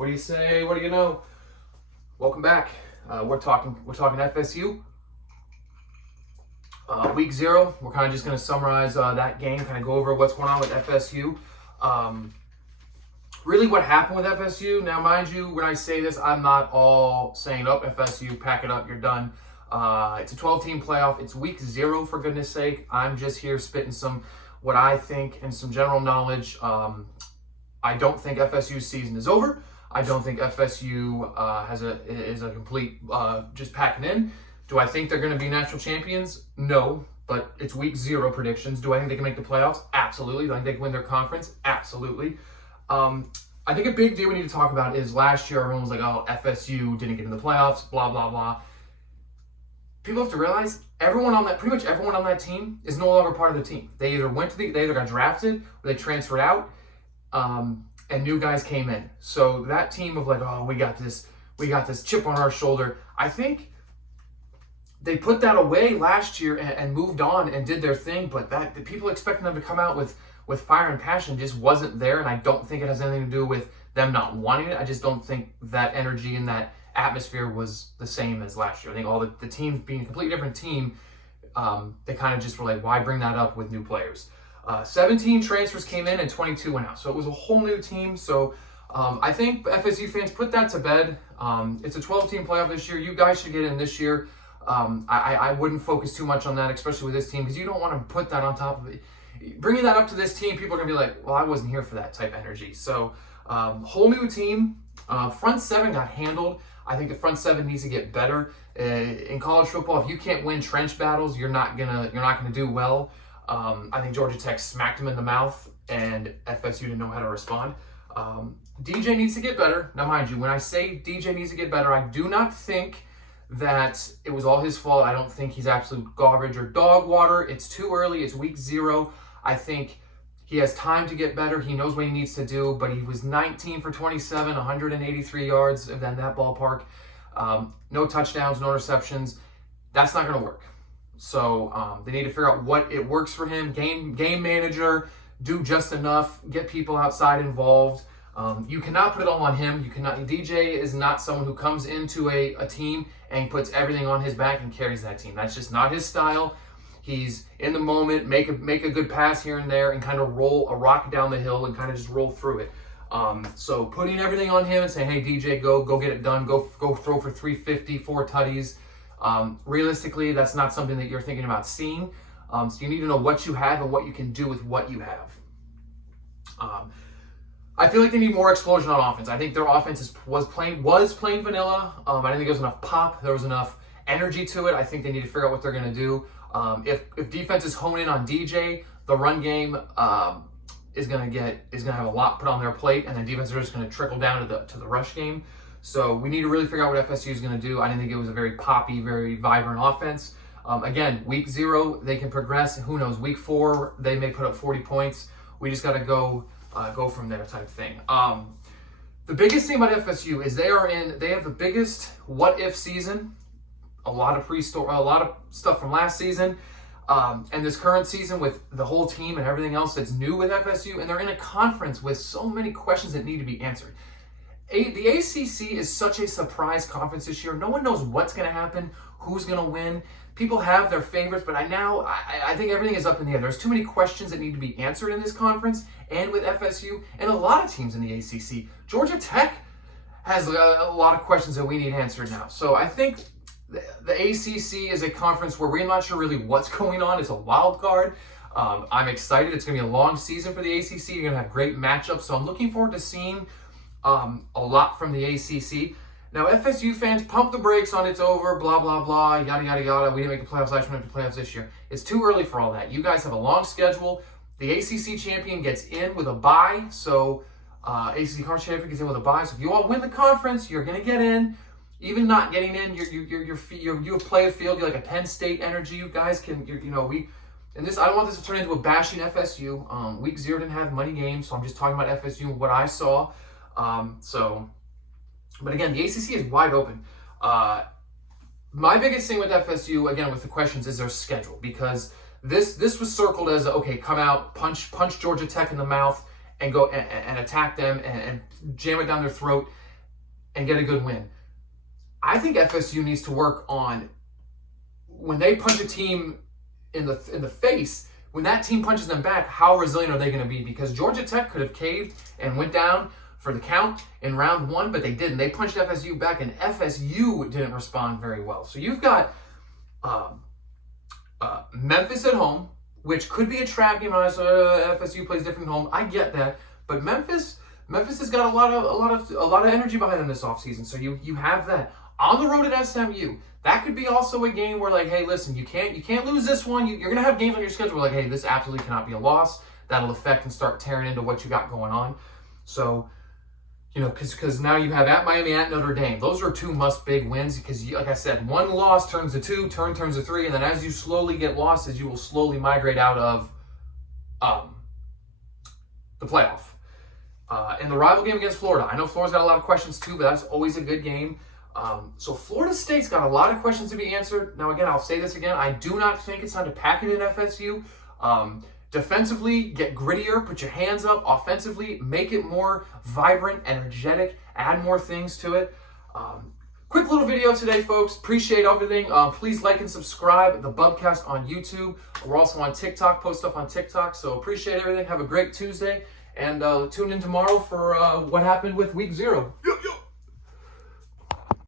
What do you say? What do you know? Welcome back. We're talking FSU. Week 0. We're kind of just going to summarize that game, kind of go over what's going on with FSU. Really what happened with FSU. Now, mind you, when I say this, I'm not all saying, oh, FSU, pack it up, you're done. It's a 12-team playoff. It's week 0, for goodness sake. I'm just here spitting some what I think and some general knowledge. I don't think FSU's season is over. I don't think FSU is a complete just packing in. Do I think they're going to be national champions? No, but it's week 0 predictions. Do I think they can make the playoffs? Absolutely. Do I think they can win their conference? Absolutely. I think a big deal we need to talk about is last year everyone was like, oh, FSU didn't get in the playoffs, blah, blah, blah. People have to realize pretty much everyone on that team is no longer part of the team. They either got drafted or they transferred out, and new guys came in. So that team of like, oh, we got this chip on our shoulder. I think they put that away last year and moved on and did their thing, but the people expecting them to come out with fire and passion just wasn't there, and I don't think it has anything to do with them not wanting it. I just don't think that energy and that atmosphere was the same as last year. I think all the teams being a completely different team, they kind of just were like, why bring that up with new players? 17 transfers came in and 22 went out, so it was a whole new team. So I think FSU fans, put that to bed. It's a 12-team playoff this year. You guys should get in this year. I wouldn't focus too much on that, especially with this team, because you don't want to put that on top of it. Bringing that up to this team, people are going to be like, well, I wasn't here for that type of energy. So, whole new team. Front 7 got handled. I think the front 7 needs to get better. In college football, if you can't win trench battles, you're not gonna do well. I think Georgia Tech smacked him in the mouth, and FSU didn't know how to respond. DJ needs to get better. Now, mind you, when I say DJ needs to get better, I do not think that it was all his fault. I don't think he's absolute garbage or dog water. It's too early. It's week 0. I think he has time to get better. He knows what he needs to do, but he was 19 for 27, 183 yards in that ballpark. No touchdowns, no interceptions. That's not going to work. So they need to figure out what it works for him. Game manager, do just enough, get people outside involved. You cannot put it all on him. You cannot. DJ is not someone who comes into a team and puts everything on his back and carries that team. That's just not his style. He's in the moment, make a good pass here and there, and kind of roll a rock down the hill and kind of just roll through it. So putting everything on him and saying, hey, DJ, go get it done. Go throw for 350, 4 tutties. Realistically, that's not something that you're thinking about seeing. So you need to know what you have and what you can do with what you have. I feel like they need more explosion on offense. I think their offense was plain vanilla. I didn't think there was enough pop. There was enough energy to it. I think they need to figure out what they're going to do. If defenses hone in on DJ, the run game is going to have a lot put on their plate, and then defenses are just going to trickle down to the rush game. So we need to really figure out what FSU is going to do. I didn't think it was a very poppy, very vibrant offense. Again, week 0 they can progress. Who knows? Week 4 they may put up 40 points. We just got to go from there type thing. The biggest thing about FSU is they have the biggest what if season. A lot of stuff from last season, and this current season with the whole team and everything else that's new with FSU, and they're in a conference with so many questions that need to be answered. The ACC is such a surprise conference this year. No one knows what's going to happen, who's going to win. People have their favorites, but I think everything is up in the air. There's too many questions that need to be answered in this conference and with FSU and a lot of teams in the ACC. Georgia Tech has a lot of questions that we need answered now. So I think the ACC is a conference where we're not sure really what's going on. It's a wild card. I'm excited. It's going to be a long season for the ACC. You're going to have great matchups. So I'm looking forward to seeing a lot from the ACC. Now, FSU fans, pump the brakes on it's over, blah, blah, blah, yada, yada, yada. We didn't make the playoffs last year, we didn't make the playoffs this year. It's too early for all that. You guys have a long schedule. The ACC champion gets in with a bye. So ACC conference champion gets in with a bye. So if you all win the conference, you're going to get in. Even not getting in, you play a field. You're like a Penn State energy. You guys can, and this. I don't want this to turn into a bashing FSU. Week 0 didn't have money games, so I'm just talking about FSU and what I saw. But again, the ACC is wide open. My biggest thing with FSU, again, with the questions, is their schedule, because this was circled as okay, come out, punch Georgia Tech in the mouth, and go and attack them and jam it down their throat. and get a good win. I think FSU needs to work on when they punch a team in the face, when that team punches them back, how resilient are they going to be? Because Georgia Tech could have caved and went down for the count in round 1, but they didn't. They punched FSU back, and FSU didn't respond very well. So you've got Memphis at home, which could be a trap game. FSU plays different at home. I get that, but Memphis has got a lot of energy behind them this offseason. So you have that on the road at SMU. That could be also a game where, like, hey, listen, you can't lose this one. You're gonna have games on your schedule where, like, hey, this absolutely cannot be a loss. That'll affect and start tearing into what you got going on. So, you know, because now you have at Miami, at Notre Dame. Those are 2 big wins because, like I said, 1 loss turns to 2, turns to 3, and then as you slowly get losses, you will slowly migrate out of the playoff. In the rival game against Florida, I know Florida's got a lot of questions too, but that's always a good game. So Florida State's got a lot of questions to be answered. Now, again, I'll say this again. I do not think it's time to pack it in FSU. Defensively, get grittier, put your hands up. Offensively, make it more vibrant, energetic, add more things to it. Quick little video today, folks. Appreciate everything. Please like and subscribe. The Bubcast on YouTube. We're also on TikTok, post stuff on TikTok. So appreciate everything. Have a great Tuesday. And tune in tomorrow for what happened with week 0.